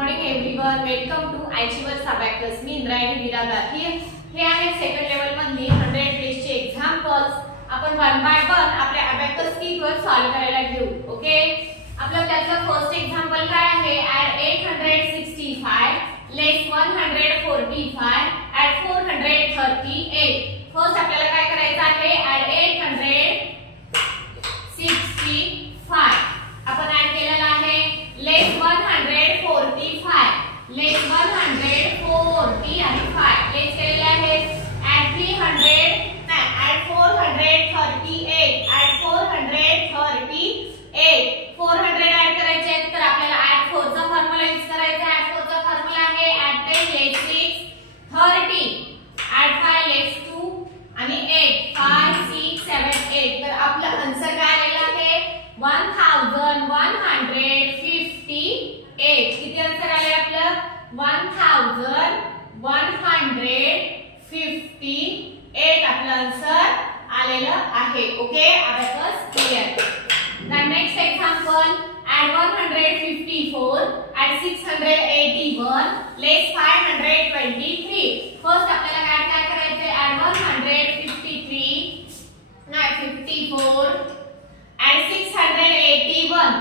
Morning everyone, welcome to Achievers Abacus. मी इंद्रायणी बिरादार. हे आहे सेकंड लेवल मधली 100 टेस्टचे एक्झाम्पल्स. आपण वन बाय वन आपल्या अबॅकस कीवर सॉल्व करायला घेऊ. ओके, आपलं त्याचं फर्स्ट एक्झाम्पल काय आहे? ऍड 865 लेस 145 ऍड 438. फर्स्ट आपल्याला काय करायचं आहे? ऍड 865 आपण ऍड केलेला आहे. लेस 145 लेस 140 आणि 5 लेस केलेले आहेत. ऍड 300 नाही, ऍड 438 ऍड 438 400 ऍड करायचे आहेत. तर आपल्याला ऍड 4 चा फॉर्म्युला यूज करायचा आहे. ऍड 4 चा फॉर्म्युला आहे ऍड 10 लेस 6 30 ऍड 5 लेस 2 आणि 8 5 6 7 8. तर आपलं आन्सर काय आलेला आहे? 1158. किती आन्सर आले आपलं? 1158 आपलं आन्सर आलेलं आहे. Okay, abacus clear. The next example add 154 add 681 less 523. First आपल्याला काय करायचंय? ऍड 153 नाही 54 ऍड 681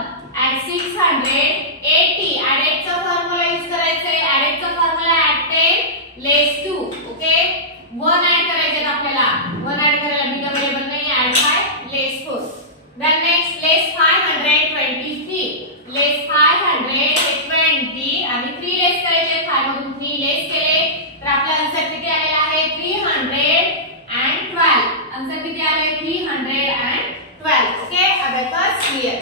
ऍड 680 ऍड 8 चा फॉर्म्युला यूज करायचा आहे. ऍड 8 चा फॉर्म्युला ऍड 10 लेस 2. ओके, 1 ऍड करायचे आपल्याला. 1 ऍड करायला बिट अवेलेबल नाही. ऍड 5 लेस 4. देन नेक्स्ट लेस 523 लेस 520 आणि 3 लेस करायचे. 5 मधून 3 लेस केले तर आपला आन्सर किती आलेला आहे? 312. आन्सर किती आले? 312. Okay, abacus clear.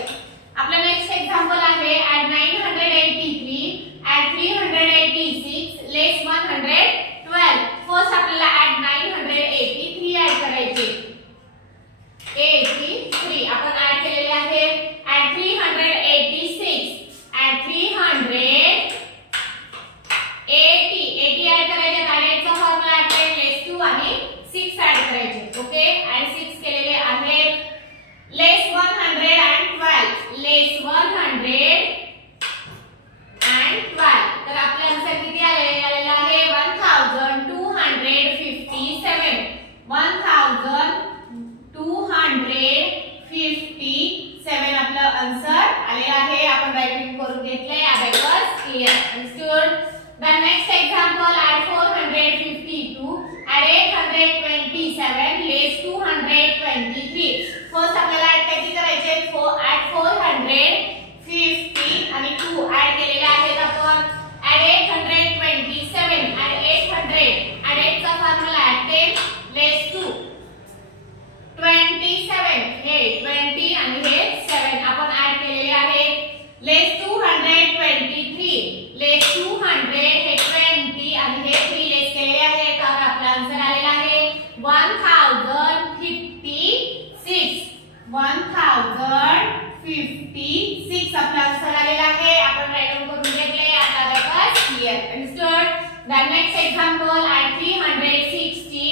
आपला नेक्स्ट एक्झाम्पल आहे ऍड 983 ऍड 386 लेस 112. फर्स्ट आपल्याला ऍड 983 ऍड करायचे. 83 आपण ऍड केलेले आहे. ऍड 386 ऍड 380 ऍड करायचे. ऍड 8 चा फॉर्म्युला ऍड 10 लेस 2 आणि 6 ऍड करायचे. ओके, ऍड 6 केलेले आहेत. लेस 112 लेस 112. तर आपला आन्सर किती आलेला आहे? 1257. 1257 आपलं आन्सर आलेला आहे. आपण रायटिंग करून घेतलंय. Abacus clear. Understood. The next example add 452 add 827 less 223. First आपल्याला ऍड किती करायचे? ऍड 450 आणि 2 ऍड केलेले आहेत आपण. ऍड 827 ऍड 800 ऍड 8 चा फॉर्म्युला ऍड 10 लेस 2 27. हे 20 आणि हे 7 आपण ऍड केलेले आहेत. लेस 223 लेस 200 हे 20 आणि हे 3 लेस केलेले आहेत. तर आपला आन्सर आलेला आहे 1056. 1056 आपला आन्सर आलेला आहे. आपण राईट डाऊन करून घेतले. आता abacus clear. Understood. The next example add 360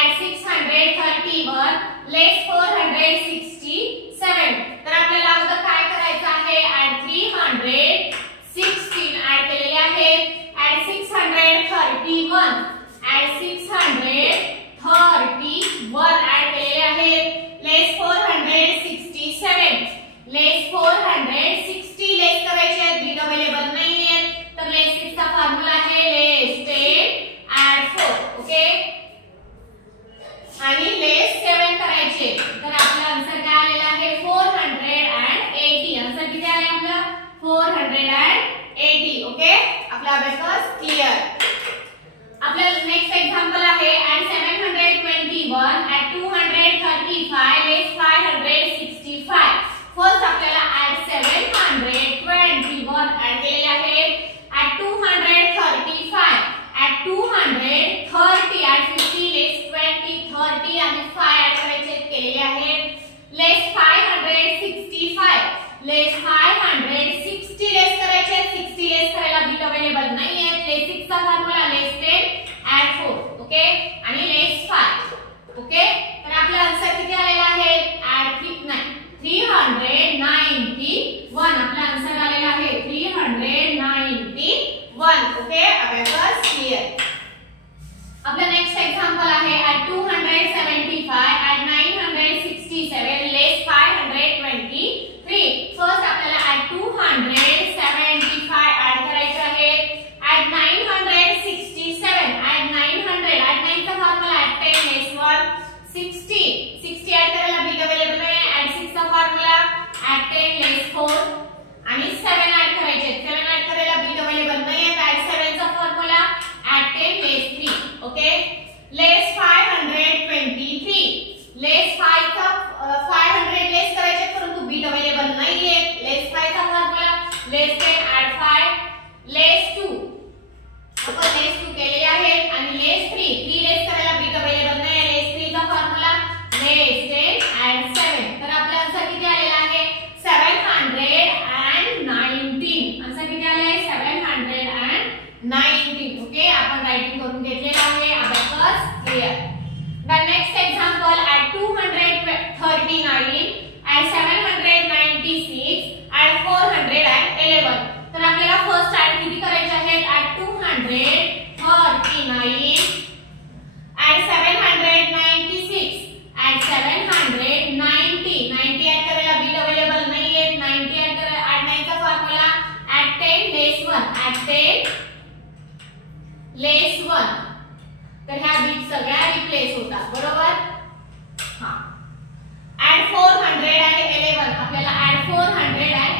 add 631 less 467. तर आपल्याला अगोदर काय करायचं आहे? ऍड 316 ऍड केलेले आहेत. ऍड 631 ऍड 631 ऍड केलेले आहेत. लेस 467 लेस 460 लेस करायचे आहेत. बिट अवेलेबल नाहीये. तर लेस 6 चा फॉर्म्युला आहे लेस 10 ऍड 4. ओके, आणि लेस 7 करायचे. तर आपला आन्सर काय आलेला आहे? 480. आन्सर किती आले आपलं? 480. ओके, आपला अबॅकस क्लियर. आपला नेक्स्ट एक्झाम्पल आहे ऍड 721 ऍड 235 लेस 565. फर्स्ट आपल्याला ऍड 721 ऍड केलेले आहे. ऍड 235 ऍड 230 ऍड 50 लेस 20 30 आणि 5 ऍड करायचे केलेले आहेत. लेस 565 लेस 560 लेस करायचे. 60 लेस करायला बिट अवेलेबल नाहीये. लेस 6 चा फॉर्म्युला लेस 10 ऍड 4. ओके, आणि लेस 5. ओके, तर आपला आन्सर किती आलेला आहे? ऍड 391. आपला आन्सर आलेला आहे 391. रायटिंग करून घेतलेलं आहे. Abacus clear. The next example at 239 at 796 at 411. तर आपल्याला फर्स्ट ॲड किती करायचे आहेत? At 239 at 796 at 790. 90 ॲड करायला बिट अवेलेबल नाहीये. 90 ॲड करण्याचा फॉर्म्युला ॲट 10 लेस 1 ॲट 10 लेस 1. तर ह्या बीट सगळ्या रिप्लेस होतात बरोबर. हां ॲट 411 आपल्याला ॲट 411 ॲड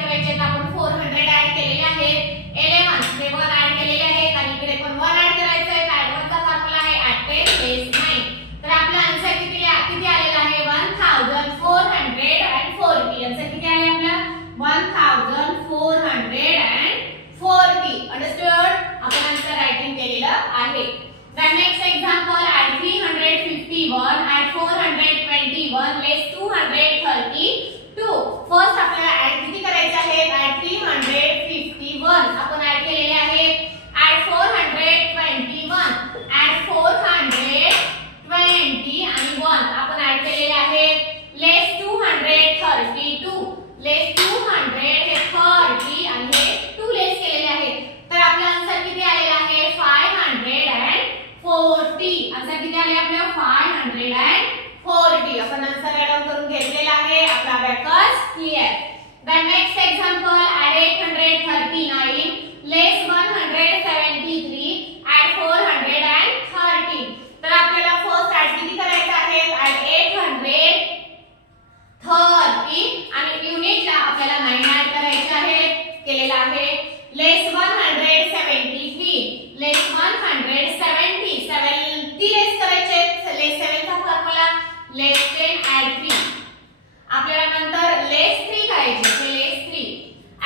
करायचे आहेत. आपण 400 ॲड केलेले आहेत. 11 हे 1 ॲड केलेले आहेत आणि इकडे पण 1 ॲड करायचं आहे. ॲड 1 चा फॉर्म्युला आहे ॲट 10 लेस 9. तर आपला आन्सर किती आलेला आहे? 1440. आन्सर किती आले आपला? 1440. अंडरस्टूड. आपण आन्सर रायटिंग केलेलं आहे. The next example at 351 at 421 less 232. First आपल्याला ऍड किती करायचे आहेत? at 351 आपण ऍड केलेले आहेत. at 421 at 420 आणि 1 आपण ऍड केलेले आहेत. less 232 less 200 हे 30 आणि हे 2 लेस केलेले आहेत. तर आपला आन्सर किती आलेला आहे? 540. आन्सर किती आले आपल्याला? 540. आपण आन्सर ऍड ऑन करून घेतलेला आहे. आपला abacus clear. The next example at 839 less 173 at 413. तर आपल्याला फर्स्ट ऍड किती करायचं आहे? ॲट 830 आणि युनिटला आपल्याला 9 ऍड करायचे आहेत. केलेला आहे. लेस 173 लेस 170 70 लेस करायचे. लेस 7 चा फॉर्म्युला लेस 10 ॲड 3. आपल्याला नंतर लेस 3 करायचे. लेस 3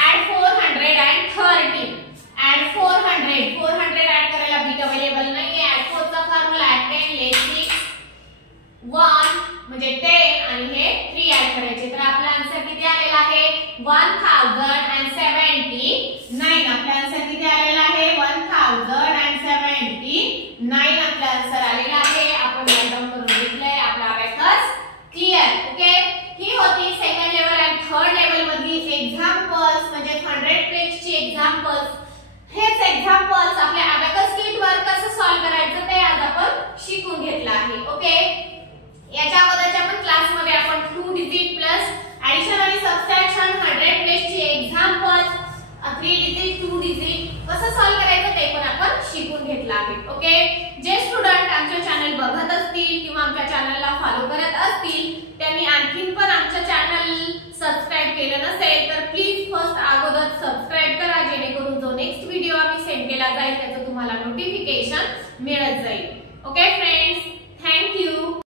ॲड 430 ॲड 400 ॲड करायला बीट अवेलेबल नाहीये. ॲड 4 चा फॉर्म्युला ॲड 10 लेस 6 1 म्हणजे 10 आणि हे 3 ॲड करायचे. तर आपला आन्सर किती आलेला आहे? 1079. आपला आन्सर किती आलेला आहे? 1079 आपला आन्सर आलेला आहे. आपण राईट डाऊन करून घेतलंय. आपला अबॅकस क्लियर. ओके. ही होती सेकंड लेवल आणि थर्ड लेवल मधली एक्झाम्पल्स म्हणजे 100 पेजची एक्झाम्पल्स. हेच एक्झाम्पल्स आपल्या अबॅकस किट वर कसं सॉल्व्ह करायचं ते आज आपण शिकून घेतलं आहे. ओके. याच्या अगोदरच्या पण क्लास मध्ये आपण 2 डिजिट प्लस ऍडिशन आणि सबट्रॅक्शन 100 पेजची एक्झाम्पल्स 3 डिजिट 2 डिजिट कसं सॉल्व्ह करायचं ते पण आपण शिकून घेतलं आहे. ओके. जे स्टुडंट आमच्या चॅनल बघत असतील किंवा आमच्या चॅनलला फॉलो करत असतील त्यांनी आणखीन पण आमच्या चॅनल सबस्क्राइब केलं नसेल तर प्लीज फर्स्ट अगोदर सबस्क्राइब करा जेणेकरून जो नेक्स्ट व्हिडिओ आम्ही सेंड केला जाईल त्याचं तुम्हाला नोटिफिकेशन मिळत जाईल. Okay friends, thank you.